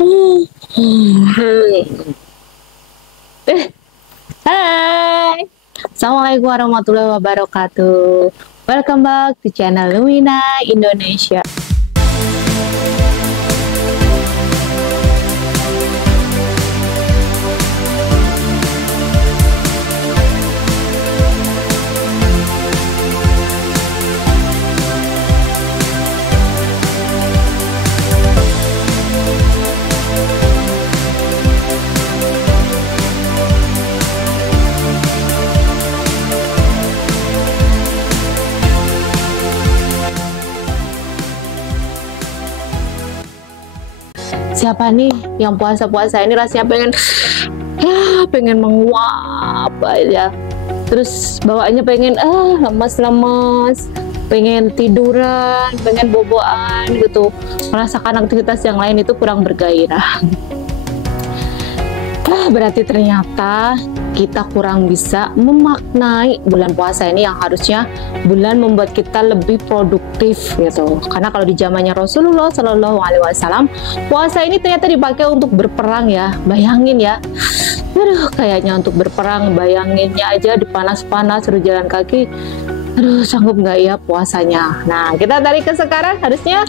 Hai, Assalamualaikum warahmatullahi wabarakatuh. Welcome back to channel Lumina Indonesia. Siapa nih yang puasa-puasa ini rasanya pengen menguap aja, terus bawaannya pengen lemas-lemas, pengen tiduran, pengen boboan gitu, merasakan aktivitas yang lain itu kurang bergairah. Berarti ternyata kita kurang bisa memaknai bulan puasa ini yang harusnya bulan membuat kita lebih produktif gitu. Karena kalau di zamannya Rasulullah Shallallahu Alaihi Wasallam, puasa ini ternyata dipakai untuk berperang ya. Bayangin ya, kayaknya untuk berperang, bayanginnya aja dipanas-panas suruh jalan kaki. Sanggup nggak ya puasanya? Nah, kita tarik ke sekarang harusnya.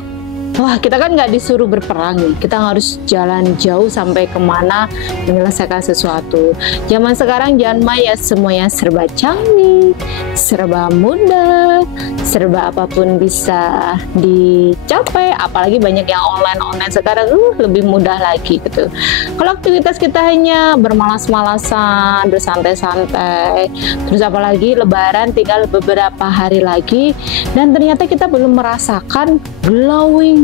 Wah, kita kan nggak disuruh berperang nih, kita harus jalan jauh sampai kemana menyelesaikan sesuatu. Zaman sekarang jangan main ya, semuanya serba canggih, serba mudah, serba apapun bisa dicapai. Apalagi banyak yang online sekarang, lebih mudah lagi gitu. Kalau aktivitas kita hanya bermalas-malasan, bersantai-santai, terus apalagi Lebaran tinggal beberapa hari lagi, dan ternyata kita belum merasakan glowing.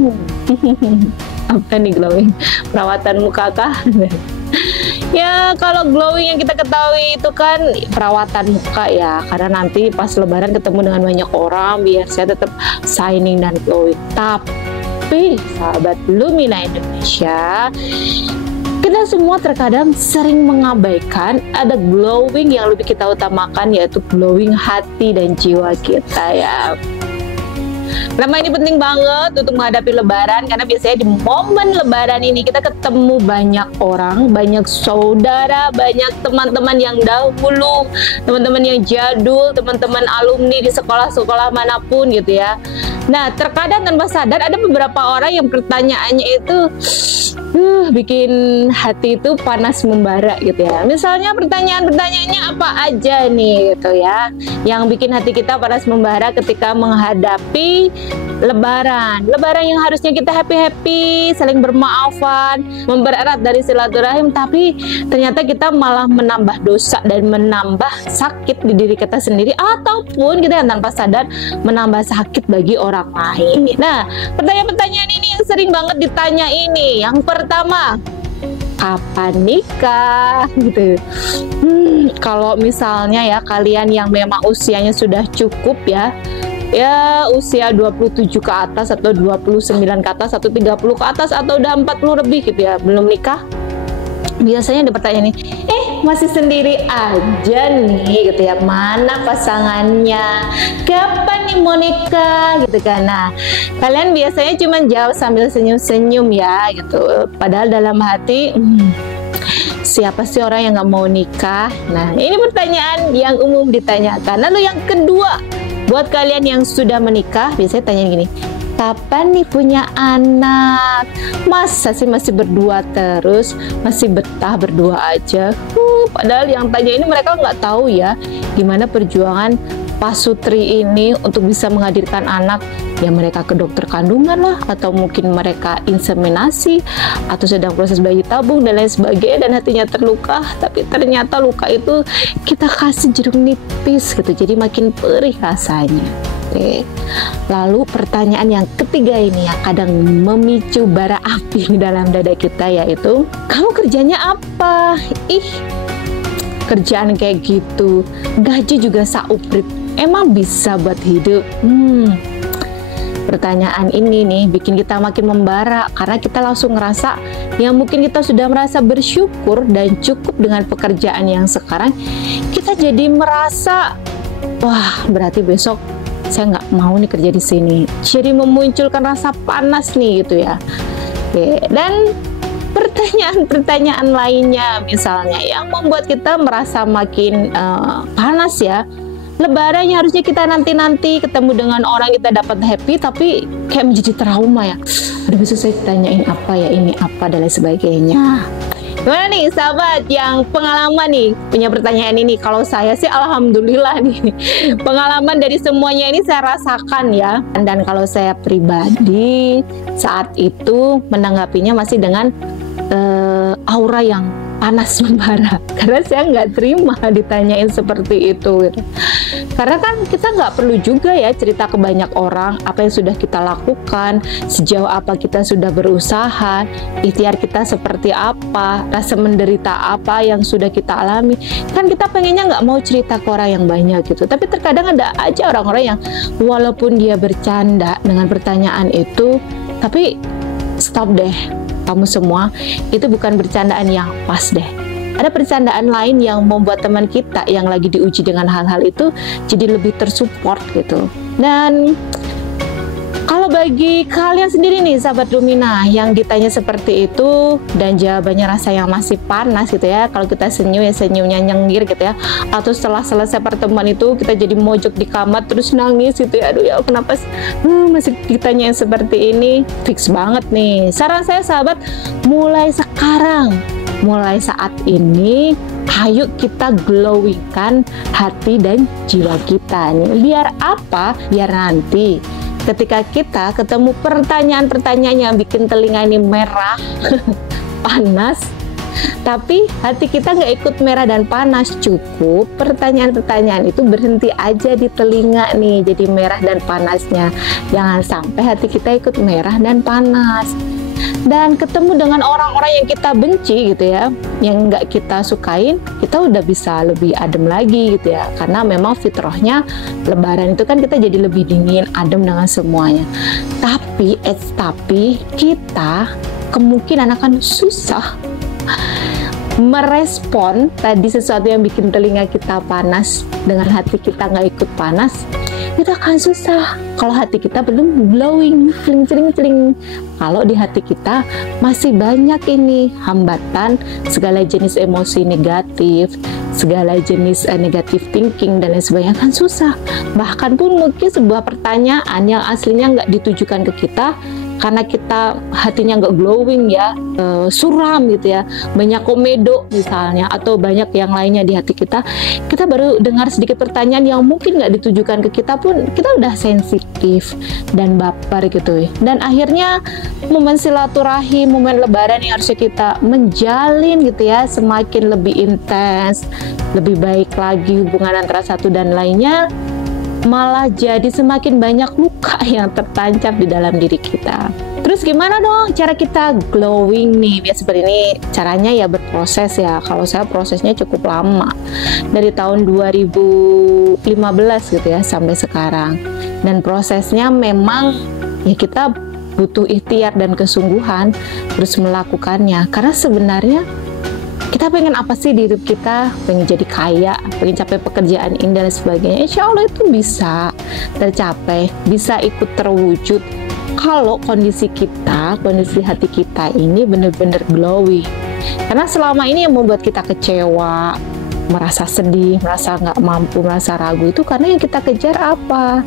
Apa nih glowing? Perawatan muka kah? Ya, kalau glowing yang kita ketahui itu kan perawatan muka ya, karena nanti pas Lebaran ketemu dengan banyak orang biar saya tetap shining dan glowing. Tapi sahabat Lumina Indonesia, kita semua terkadang sering mengabaikan ada glowing yang lebih kita utamakan, yaitu glowing hati dan jiwa kita ya. Nama ini penting banget untuk menghadapi Lebaran, karena biasanya di momen Lebaran ini kita ketemu banyak orang, banyak saudara, banyak teman-teman yang dahulu, teman-teman yang jadul, teman-teman alumni di sekolah-sekolah manapun gitu ya. Nah, terkadang tanpa sadar ada beberapa orang yang pertanyaannya itu bikin hati itu panas membara gitu ya. Misalnya pertanyaannya apa aja nih gitu ya, yang bikin hati kita panas membara ketika menghadapi Lebaran yang harusnya kita happy, saling bermaafan, mempererat dari silaturahim, tapi ternyata kita malah menambah dosa dan menambah sakit di diri kita sendiri, ataupun kita yang tanpa sadar menambah sakit bagi orang lain. Nah, pertanyaan-pertanyaan ini yang sering banget ditanya ini. Yang pertama, kapan nikah gitu. Kalau misalnya ya kalian yang memang usianya sudah cukup ya usia 27 ke atas atau 29 ke atas atau 30 ke atas atau udah 40 lebih gitu ya, belum nikah, biasanya ada pertanyaan nih, masih sendiri aja nih gitu ya, mana pasangannya, kapan nih mau nikah gitu kan. Nah, kalian biasanya cuma jawab sambil senyum-senyum ya gitu, padahal dalam hati siapa sih orang yang nggak mau nikah? Nah, ini pertanyaan yang umum ditanyakan. Lalu yang kedua, buat kalian yang sudah menikah, biasanya tanya gini, kapan nih punya anak? Masa sih masih berdua terus, masih betah berdua aja? Padahal yang tanya ini mereka nggak tahu ya gimana perjuangan pasutri ini untuk bisa menghadirkan anak. Ya, mereka ke dokter kandungan lah, atau mungkin mereka inseminasi, atau sedang proses bayi tabung dan lain sebagainya, dan hatinya terluka. Tapi ternyata luka itu kita kasih jeruk nipis gitu, jadi makin perih rasanya. Oke. Lalu pertanyaan yang ketiga ini yang kadang memicu bara api di dalam dada kita, yaitu kamu kerjanya apa? Kerjaan kayak gitu, gaji juga sauprit, emang bisa buat hidup? Pertanyaan ini nih bikin kita makin membara, karena kita langsung ngerasa yang mungkin kita sudah merasa bersyukur dan cukup dengan pekerjaan yang sekarang, kita jadi merasa wah, berarti besok saya nggak mau nih kerja di sini. Jadi memunculkan rasa panas nih gitu ya. Oke. Dan pertanyaan-pertanyaan lainnya misalnya yang membuat kita merasa makin panas ya. Lebaran yang harusnya kita nanti-nanti ketemu dengan orang kita dapat happy, tapi kayak menjadi trauma ya. Aduh, besok saya ditanyain apa ya, ini apa dan lain sebagainya. Gimana nih sahabat yang pengalaman nih punya pertanyaan ini? Kalau saya sih alhamdulillah nih, pengalaman dari semuanya ini saya rasakan ya. Dan kalau saya pribadi saat itu menanggapinya masih dengan aura yang panas membara, karena saya nggak terima ditanyain seperti itu gitu. Karena kan kita nggak perlu juga ya cerita ke banyak orang apa yang sudah kita lakukan, sejauh apa kita sudah berusaha, ikhtiar kita seperti apa, rasa menderita apa yang sudah kita alami. Kan kita pengennya nggak mau cerita ke orang yang banyak gitu, tapi terkadang ada aja orang-orang yang walaupun dia bercanda dengan pertanyaan itu, tapi stop deh, kamu semua, itu bukan bercandaan yang pas deh. Ada bercandaan lain yang membuat teman kita yang lagi diuji dengan hal-hal itu jadi lebih tersupport gitu. Dan kalau bagi kalian sendiri nih sahabat Lumina yang ditanya seperti itu dan jawabannya rasa yang masih panas gitu ya, kalau kita senyum ya senyumnya nyengir gitu ya, atau setelah selesai pertemuan itu kita jadi mojok di kamar terus nangis gitu ya, aduh ya kenapa masih ditanya yang seperti ini, fix banget nih. Saran saya sahabat, mulai sekarang, mulai saat ini, ayo kita glowingkan hati dan jiwa kita nih. Biar apa? Biar nanti ketika kita ketemu pertanyaan-pertanyaan yang bikin telinga ini merah, panas, tapi hati kita nggak ikut merah dan panas, cukup pertanyaan-pertanyaan itu berhenti aja di telinga nih, jadi merah dan panasnya. Jangan sampai hati kita ikut merah dan panas. Dan ketemu dengan orang-orang yang kita benci gitu ya, yang nggak kita sukain, kita udah bisa lebih adem lagi gitu ya, karena memang fitrahnya lebaran itu kan kita jadi lebih dingin, adem dengan semuanya. Tapi kita kemungkinan akan susah merespon tadi sesuatu yang bikin telinga kita panas dengan hati kita nggak ikut panas. Itu akan susah kalau hati kita belum glowing, celing. Kalau di hati kita masih banyak ini hambatan, segala jenis emosi negatif, segala jenis negatif thinking dan lain sebagainya, kan susah. Bahkan pun mungkin sebuah pertanyaan yang aslinya nggak ditujukan ke kita, karena kita hatinya nggak glowing ya, suram gitu ya, banyak komedo misalnya, atau banyak yang lainnya di hati kita, kita baru dengar sedikit pertanyaan yang mungkin nggak ditujukan ke kita pun, kita udah sensitif dan baper gitu ya. Dan akhirnya momen silaturahim, momen lebaran yang harusnya kita menjalin gitu ya, semakin lebih intens, lebih baik lagi hubungan antara satu dan lainnya, malah jadi semakin banyak luka yang tertancap di dalam diri kita. Terus gimana dong cara kita glowing nih? Biar seperti ini caranya ya berproses ya. Kalau saya prosesnya cukup lama, dari tahun 2015 gitu ya sampai sekarang. Dan prosesnya memang ya kita butuh ikhtiar dan kesungguhan terus melakukannya. Karena sebenarnya kita pengen apa sih di hidup kita? Pengen jadi kaya, pengen capai pekerjaan ini dan sebagainya. Insya Allah itu bisa tercapai, bisa ikut terwujud kalau kondisi kita, kondisi hati kita ini benar-benar glowing. Karena selama ini yang membuat kita kecewa, merasa sedih, merasa nggak mampu, merasa ragu, itu karena yang kita kejar apa?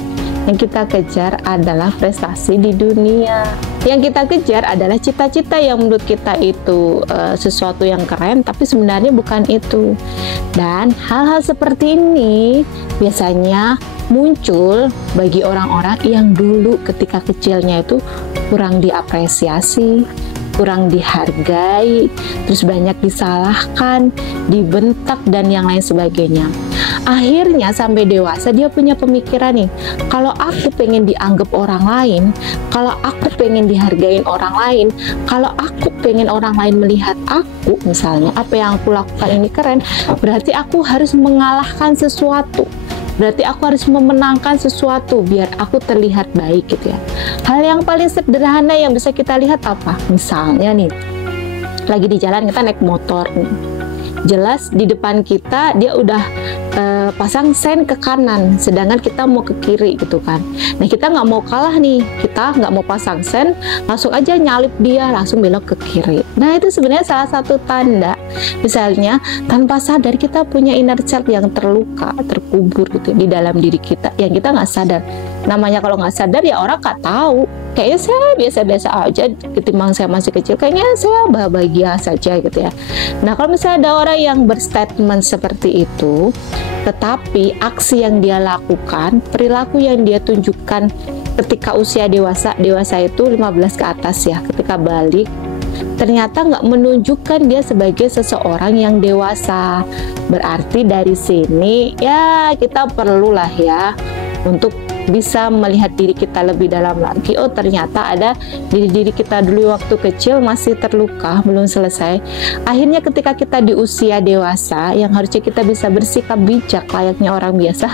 Yang kita kejar adalah prestasi di dunia. Yang kita kejar adalah cita-cita yang menurut kita itu sesuatu yang keren, tapi sebenarnya bukan itu. Dan hal-hal seperti ini biasanya muncul bagi orang-orang yang dulu ketika kecilnya itu kurang diapresiasi, kurang dihargai, terus banyak disalahkan, dibentak, dan yang lain sebagainya. Akhirnya sampai dewasa dia punya pemikiran nih, kalau aku pengen dianggap orang lain, kalau aku pengen dihargain orang lain, kalau aku pengen orang lain melihat aku, misalnya apa yang aku lakukan ini keren, berarti aku harus mengalahkan sesuatu, berarti aku harus memenangkan sesuatu biar aku terlihat baik gitu ya. Hal yang paling sederhana yang bisa kita lihat apa? Misalnya nih, lagi di jalan kita naik motor nih, jelas di depan kita dia udah pasang sen ke kanan, sedangkan kita mau ke kiri gitu kan. Nah kita nggak mau kalah nih, kita nggak mau pasang sen, langsung aja nyalip dia, langsung belok ke kiri. Nah itu sebenarnya salah satu tanda, misalnya tanpa sadar kita punya inner child yang terluka, terkubur gitu di dalam diri kita, yang kita nggak sadar. Namanya kalau nggak sadar ya orang nggak tahu. Kayaknya saya biasa-biasa aja ketimbang saya masih kecil, kayaknya saya bahagia saja gitu ya. Nah kalau misalnya ada orang yang berstatement seperti itu, tetapi aksi yang dia lakukan, perilaku yang dia tunjukkan ketika usia dewasa itu 15 ke atas ya, ketika balik, ternyata nggak menunjukkan dia sebagai seseorang yang dewasa. Berarti dari sini ya kita perlulah ya untuk bisa melihat diri kita lebih dalam lagi. Oh ternyata ada diri kita dulu waktu kecil masih terluka, belum selesai. Akhirnya ketika kita di usia dewasa yang harusnya kita bisa bersikap bijak layaknya orang biasa,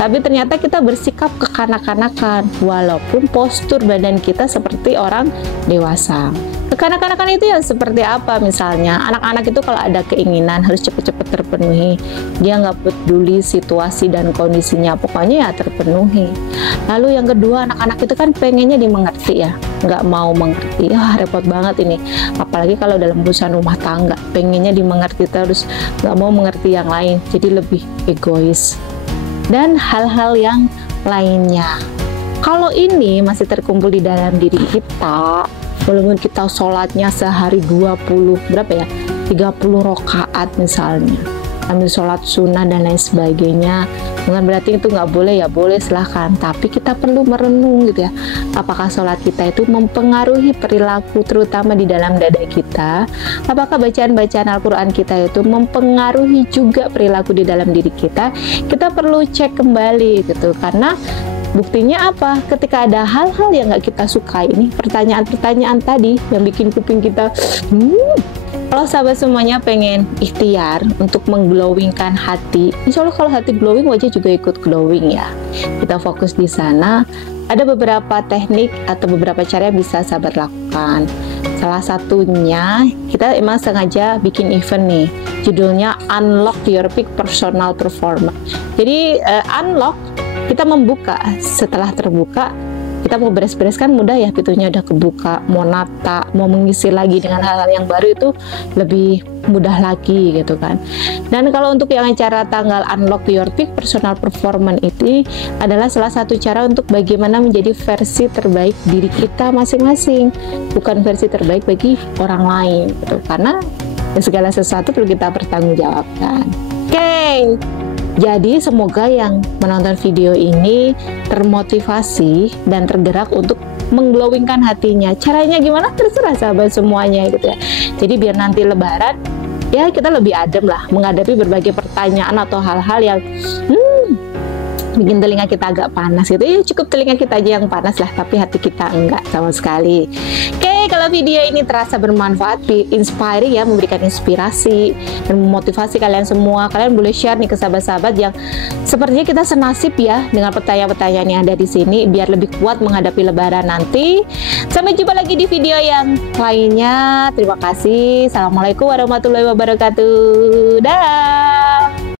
tapi ternyata kita bersikap kekanak-kanakan walaupun postur badan kita seperti orang dewasa. Kekanak-kanakan itu yang seperti apa? Misalnya anak-anak itu kalau ada keinginan harus cepat-cepat terpenuhi, dia nggak peduli situasi dan kondisinya, pokoknya ya terpenuhi. Lalu yang kedua, anak-anak itu kan pengennya dimengerti ya, nggak mau mengerti. Repot banget ini, apalagi kalau dalam urusan rumah tangga, pengennya dimengerti terus, nggak mau mengerti yang lain, jadi lebih egois dan hal-hal yang lainnya. Kalau ini masih terkumpul di dalam diri kita, walaupun kita sholatnya sehari 20 berapa ya, 30 rakaat misalnya, ambil sholat sunnah dan lain sebagainya, bukan berarti itu nggak boleh ya, boleh silahkan, tapi kita perlu merenung gitu ya, apakah sholat kita itu mempengaruhi perilaku terutama di dalam dada kita, apakah bacaan-bacaan Al-Quran kita itu mempengaruhi juga perilaku di dalam diri kita. Kita perlu cek kembali gitu, karena buktinya apa? Ketika ada hal-hal yang nggak kita sukai, ini pertanyaan-pertanyaan tadi yang bikin kuping kita kalau sahabat semuanya pengen ikhtiar untuk mengglowingkan hati, insya Allah kalau hati glowing, wajah juga ikut glowing ya. Kita fokus di sana. Ada beberapa teknik atau beberapa cara yang bisa sahabat lakukan. Salah satunya, kita emang sengaja bikin event nih, judulnya Unlock Your Peak Personal Performance. Jadi unlock, kita membuka, setelah terbuka kita mau beres-beres kan mudah ya, pintunya udah kebuka, mau nata, mau mengisi lagi dengan hal-hal yang baru itu lebih mudah lagi gitu kan. Dan kalau untuk yang acara tanggal Unlock Your Peak Personal Performance itu adalah salah satu cara untuk bagaimana menjadi versi terbaik diri kita masing-masing, bukan versi terbaik bagi orang lain gitu, karena segala sesuatu perlu kita pertanggungjawabkan. Oke. Jadi semoga yang menonton video ini termotivasi dan tergerak untuk mengglowingkan hatinya. Caranya gimana? Terserah sahabat semuanya gitu ya. Jadi biar nanti lebaran ya kita lebih adem lah menghadapi berbagai pertanyaan atau hal-hal yang bikin telinga kita agak panas gitu. Ya cukup telinga kita aja yang panas lah, tapi hati kita enggak sama sekali. Oke, kalau video ini terasa bermanfaat, inspiring ya, memberikan inspirasi dan memotivasi kalian semua, kalian boleh share nih ke sahabat-sahabat yang sepertinya kita senasib ya dengan pertanyaan-pertanyaan yang ada di sini, biar lebih kuat menghadapi lebaran nanti. Sampai jumpa lagi di video yang lainnya. Terima kasih. Assalamualaikum warahmatullahi wabarakatuh. Dah.